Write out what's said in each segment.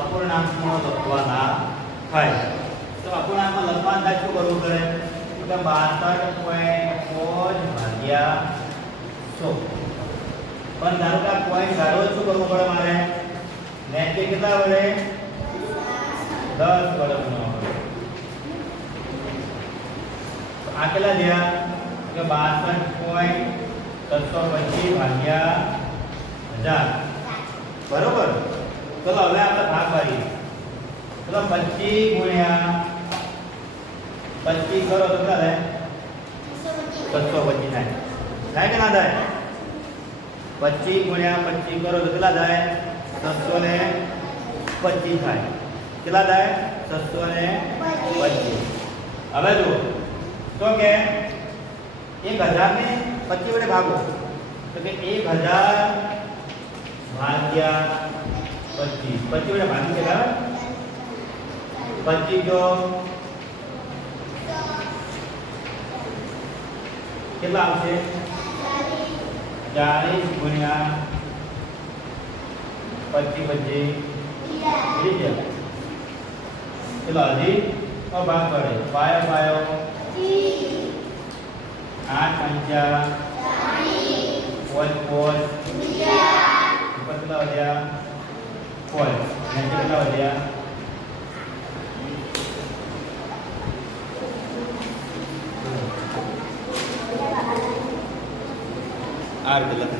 અપૂર્ણાંકમાં લખવાના થાય. તો અપૂર્ણાંકમાં લખવાના થાય શું કરવું પડે? તો 62.5 ભાગ્યા 100. પણ ધારો કે આ પોઈન્ટ ધારો શું કરવું પડે મારે? નેટ કેટલા વડે? 10 વડે બનાવવું પડે. આ કેટલા થયા? કે 62.625 ભાગ્યા 1000. બરોબર. ચલો હવે આપણે ભાગ પાડીએ. ચલો 25 ગુણ્યા 25 કરો તો કેટલા થાય? 625 થાય. થાય કે ના થાય? 25 ગુણ્યા 25 કરો તો કેટલા થાય? 625 થાય. કેટલા થાય? 625. હવે જુઓ તો કે 1000 ને 25 વડે ભાગો તો કે 1000 ભાગ્યા 25 વડે ભાગી કેટલા? 25 જો કેટલા આવશે? 40 ગુણ્યા 25 ચલો હજી ભાગ પડે. પાયો પાયો 8 પંચા 4 કેટલા વધ્યા? 4 કેટલા વધ્યા? આ રીતે લખે.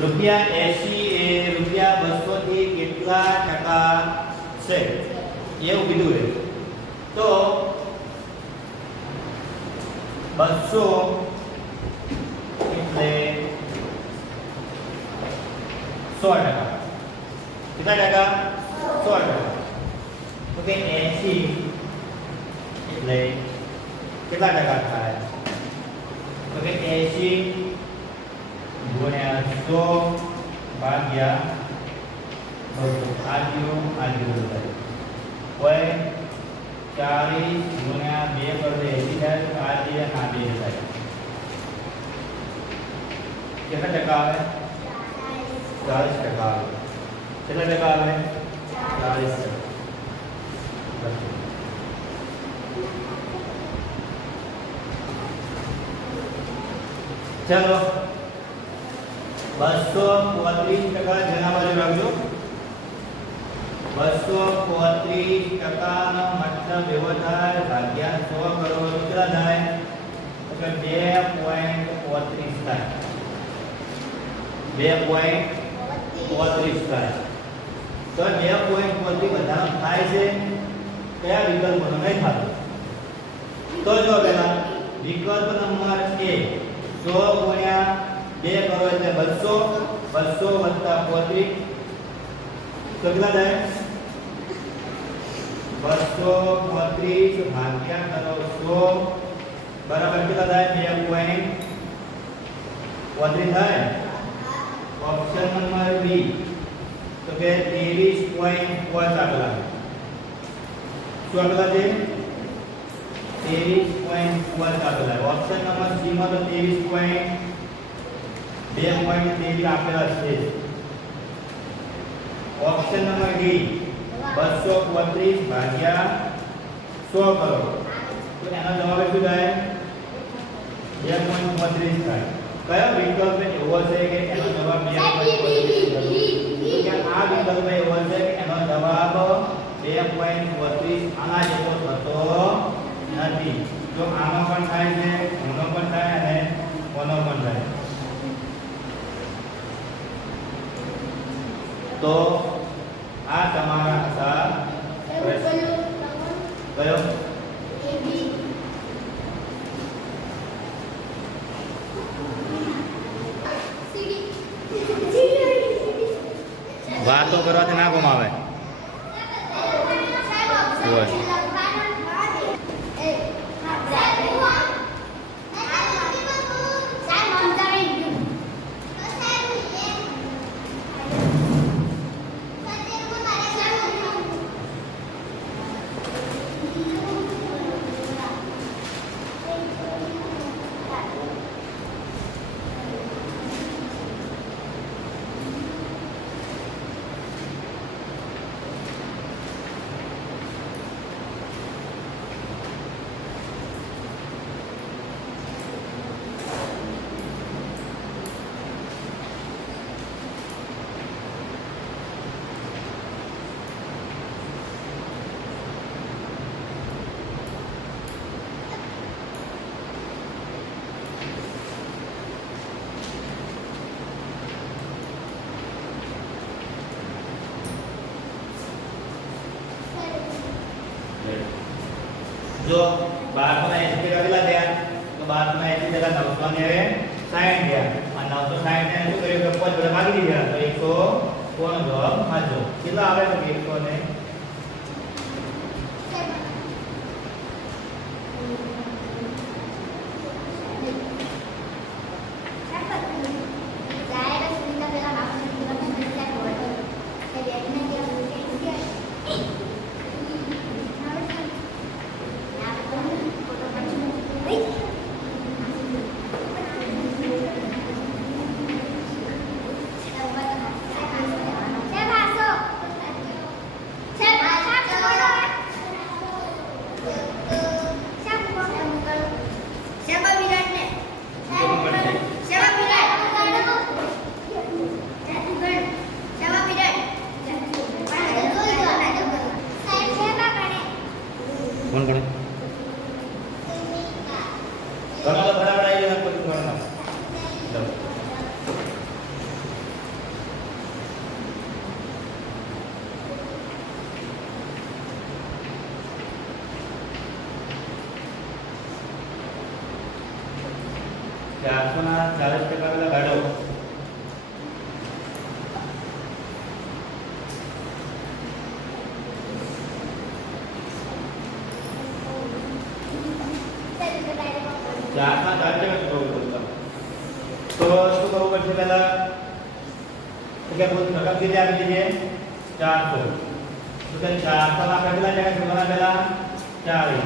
રૂપિયા 80 એ રૂપિયા 200 થી કેટલા ટકા છે એવું કીધું છે. તો 200 એટલે 100%. કેટલા ટકા? 100%. તો કે 80 એટલે કેટલા ટકા થાય? તો કે 80 ગુણ્યા 100 ભાગ્યા 200. આ જીરો થાય. કોઈ 40 ગુણ્યા 2 કરો તો 80 થાય. તો આ જે આ 2 થાય. કેટલા ટકા આવે? 40% આવે. કેટલા ટકા આવે? 40%. चलो 235% જેના બાજુ રાખજો. 235% નો મતલબ એવો થાય ભાગ્યા 100 કરો તો કેટલા થાય? તો કે 2.35 થાય. 2.35 થાય. તો 2.35 બધાનો થાય છે. કયા વિકલ્પનો નહીં થતો? તો જો પહેલા વિકલ્પ નંબર A 100 ગુણ્યા 2 કરો એટલે 200 વત્તા 35 તો કેટલા થાય? 235 ભાગ્યા કરો 100 બરાબર કેટલા થાય? 2.35 થાય. ઓપ્શન નંબર B તો કે 23.5 આટલા. શું આટલા છે? 23.5 આપેલા. ઓપ્શન નંબર C માં તો 23.2.23 આપેલા છે. ઓપ્શન નંબર D 235 ભાગ્યા 100 કરો તો એનો જવાબ શું થાય? 2.35 થાય. કયો વિકલ્પ એવો છે કે એનો જવાબ 2.35 થાય? તો કે આ વિકલ્પ એવો છે કે એનો જવાબ 2.35 આના જેવો થતો નથી. જો આનો પણ થાય છે, આનો પણ થાય અને આનો પણ થાય. તો આ તમારા હતા કયો? વાતો કરવાથી ના ગુમાવે. જો 1280 ટકા કેટલા થયા તો 1280 ટકા 960 થયા અને 960 ને શું કર્યું કે 5 વડે ભાગી દીધા તો 100 કોનો જવાબ સાચો કેટલા આવે તો 100 ને કોણ ગણે ગણો તો બરાબર આવી જાય કોઈ ગણો ચલો ચારસો ના 40% પેલા કાઢો ચારના 40% કરવું તો શું કરવું પડશે પહેલા તો કે બોલ રકમ કેટલી આપી દીધી 400 તો કે 400 ના કેટલા જગ્યા શોધવાના પહેલા 40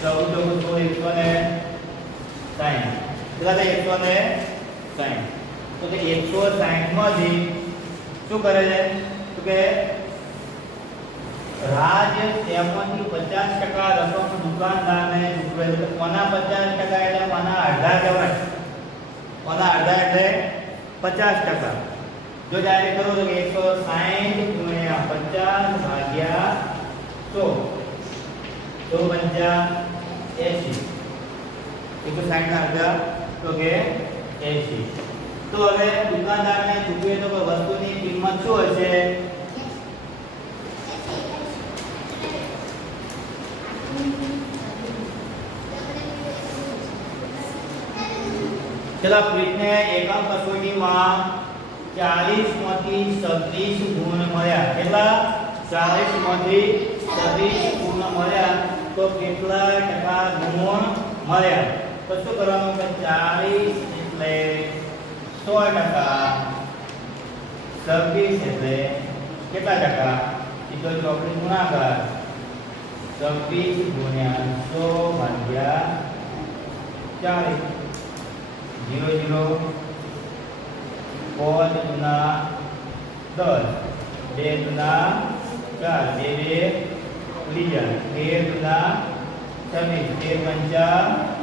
14 160 કેટલા થાય 160 તો કે 160 માંથી શું કરે છે તો કે રાજ એમાંથી 50% રકમ દુકાનદારને ચૂકવે છે કોના 50% એટલે કોના અડધા કહેવાય કોના અડધા એટલે 50% જો ડાયરેક્ટ કરો તો 160 ગુણ્યા 50 ભાગ્યા 100 તો 50 80 160 ના અડધા તો કે 80 તો હવે દુકાનદારને ચૂકવે તો વસ્તુની કિંમત શું હશે चला प्रीतने एकम कसोटीમાં 40 માંથી 26 ગુણ મળ્યા કેટલા 40 માંથી 26 ગુણ મળ્યા તો કેટલા ટકા ગુણ મળ્યા તો શું કરવાનું કે 40 એટલે 100% 26 એટલે કેટલા ટકા એ તો ચોકડી ગુણાકાર 26 ગુણ્યા 100 ભાગ્યા 40 0 0 5 ગુના 10 2 ગુના 4 2 ઉડી જાય 13 ગુના 26 13 5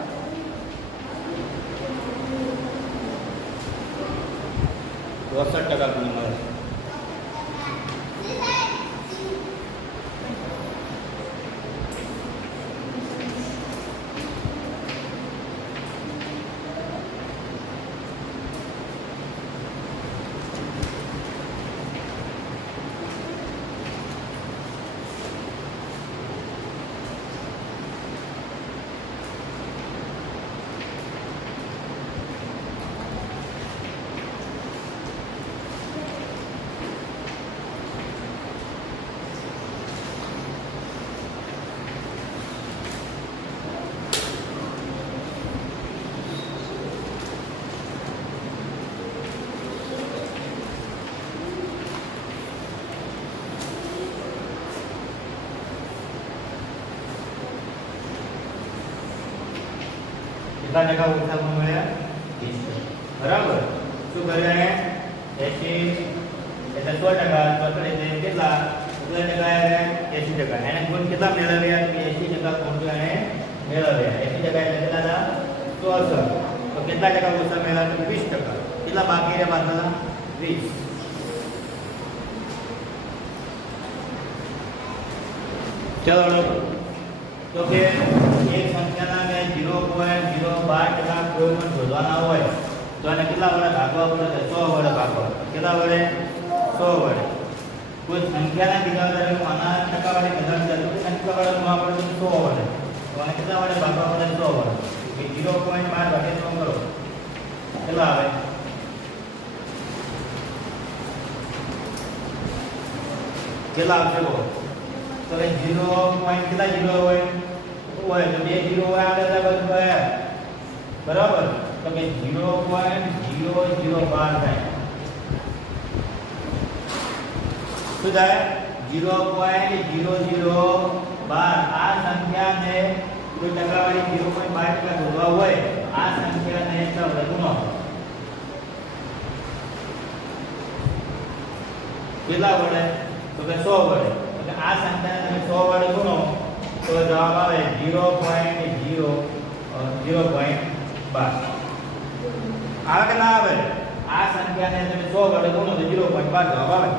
62% ગુણ મળે કેટલા ટકા ઓછા ગુણ મળ્યા 20 બરાબર શું કર્યા ને 80 એટલે 100% ચોકડે જે કેટલા કેટલા ટકા આવ્યા 80% એને ગુણ કેટલા મેળવ્યા કે 80% ગુણ તો એને મેળવ્યા 80% એટલે કેટલા હતા 100 તો કેટલા ટકા ઓછા મેળવ્યા તો 20% કેટલા બાકી રહ્યા પાછળ 20 चलो तो કે એક સંખ્યાના કે 0.012% કોઈ પણ શોધવાના હોય તો એને કેટલા વડે ભાગવા પડે 100 વડે ભાગવા કેટલા વડે 100 વડે કોઈ સંખ્યાના દિવાદારે આના ટકાવારી વધારે જતો સંખ્યા વડે નો આપણે 100 વડે તો આને કેટલા વડે ભાગવા વડે 100 વડે કે 0.5 ભાગે 100 કરો કેટલા આવે કેટલા આવશે બોલો તો એ 0. કેટલા 0 હોય તો બે 0 હોય આ બધા બધું હોય બરાબર તો કે 0.0012 થાય શું થાય 0.0012 આ સંખ્યાને કોઈ ટકાવારી 0.12% શોધવા હોય આ સંખ્યાને ચલ ગુણો કેટલા વડે તો કે 100 વડે એટલે આ સંખ્યાને તમે 100 વડે ગુણો તો જવાબ આવે 0.12 આવે કે ના આવે આ સંખ્યાને તમે 100 વડે ગુણો તો 0.12 જવાબ આવે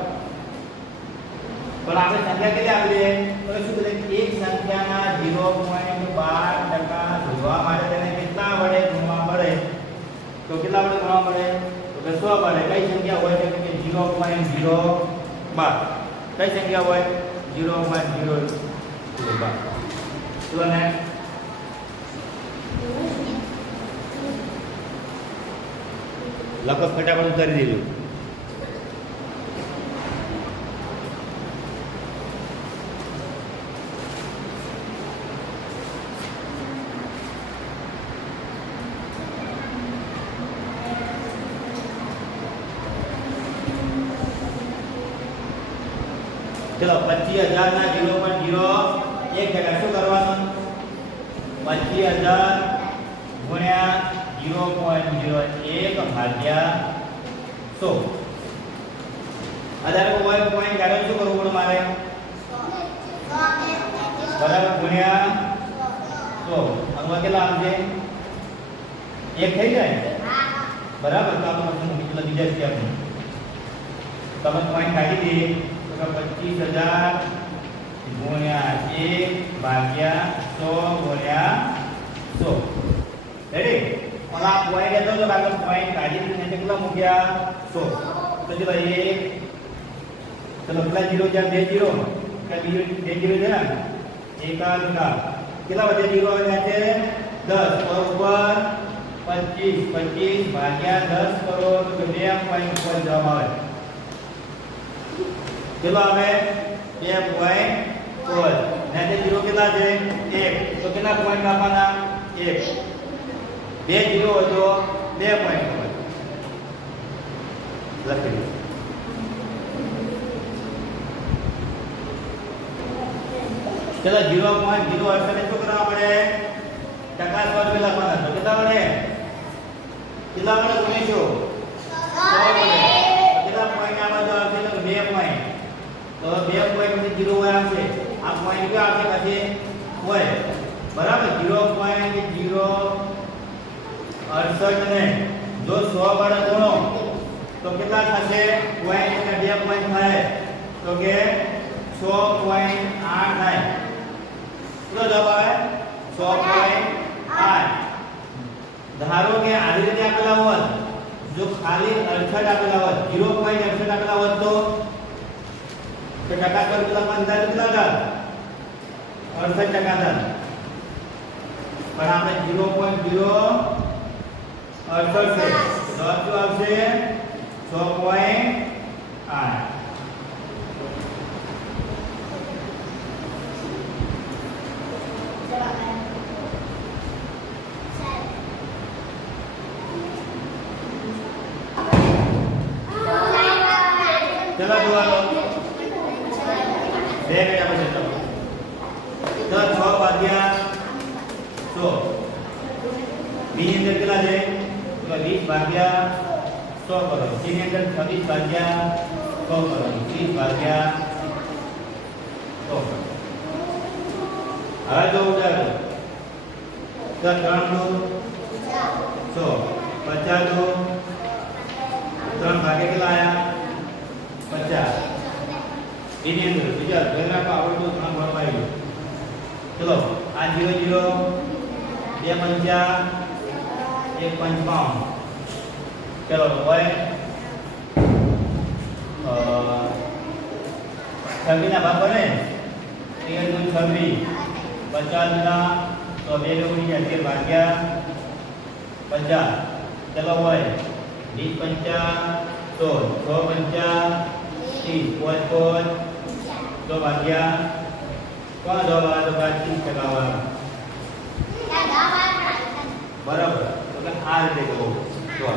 પણ આપણે સંખ્યા કેટલી આપી દે તો શું કરે એક સંખ્યાના 0.12% શોધવા માટે તેને કેટલા વડે ગુણવા પડે તો કેટલા વડે ગુણવા પડે તો કે 100 વડે કઈ સંખ્યા હોય છે કે 0.012 કઈ સંખ્યા હોય 0.012 તો ને લખો ફટાફટ ઉતારી દેજો चलो 25000 ના 0.01% શું કરવાનું 25000 ગુણ્યા 0.01 ભાગ્યા 100 આધાર કોઈ પોઈન્ટ કાઢો શું કરવું પડે મારે બરાબર ગુણ્યા 100 અને કેટલા આવશે 1 થઈ જાય બરાબર તો આપણે બીજા સ્ટેપ તમે પોઈન્ટ કાઢી દઈએ 25000 ગુણ્યા 1 ભાગ્યા 100 ગુણ્યા 100 રેડી ઓલા પોઈન્ટ હતો તો આપણે પોઈન્ટ કાઢી દીધું ને કેટલા મૂક્યા 100 તો ચલો 1 ચલો પેલા 0 જ્યાં 2 0 કે 2 0 છે ને એકાદા કેટલા વધે 0 આવ્યા છે 10 પર ઉપર 25 ભાગ્યા 10 કરો તો 2.5 જવાબ આવે કેટલા આવે 2.4 ને 0 કેટલા છે 1 તો કેટલા પોઈન્ટ આપવાના 1 2 0 હોય તો 2.4 લખી દો ચલો 0.0 ને શું કરવા પડે ટકા સ્વરૂપે લખવાના તો કેટલા વડે ગુણીશું 100 વડે કેટલા પોઈન્ટ આ બાજુ આવશે તો 2 પોઈન્ટ તો 2 પોઈન્ટ થી 0 હોય આવશે આ પોઈન્ટ કે આવશે પછી હોય બરાબર 0.068 ને જો 100 વડે ગુણો તો કેટલા થશે પોઈન્ટ કે 2 પોઈન્ટ થાય તો કે 6.8 થાય કેટલો જવાબ આવે 6.8 ધારો કે આવી રીતે આપેલા હોત જો ખાલી 68 આપેલા હોત 0.68 આપેલા હોત તો ટકા પર કેટલા બંધ થાય કેટલા હતા 68% થાય પણ આપણે 0.068 છે જવાબ શું આવશે 6.8 चलो જોવાનો 2 મિનિટ આપણે ચલો 6 ભાગ્યા 100 બી ની અંદર કેટલા છે તો 20 ભાગ્યા 100 કરો સી ની અંદર 26 ભાગ્યા 100 કરો 30 ભાગ્યા 100 હવે જો ઉડાડો તો 3 નું 100 50 નું 3 ભાગ્યા કેટલા આયા 50 એની અંદર બીજા પહેલા આવડતું ત્રણ ગણવા આવ્યું ચલો આ 0 0 2 પંચા 1 55 ચલો હોય 5 26 ના ભાગ બને 13 × 26 50 ના તો 2 ગુણી 11 ભાગ્યા 50 ચલો હોય 20 પંચા 16 6 પંચા 30 5 5 તો ભાગ્યા કોણ જવાબ આવે તો 30% આવે બરાબર તો કે આ રીતે કહો જો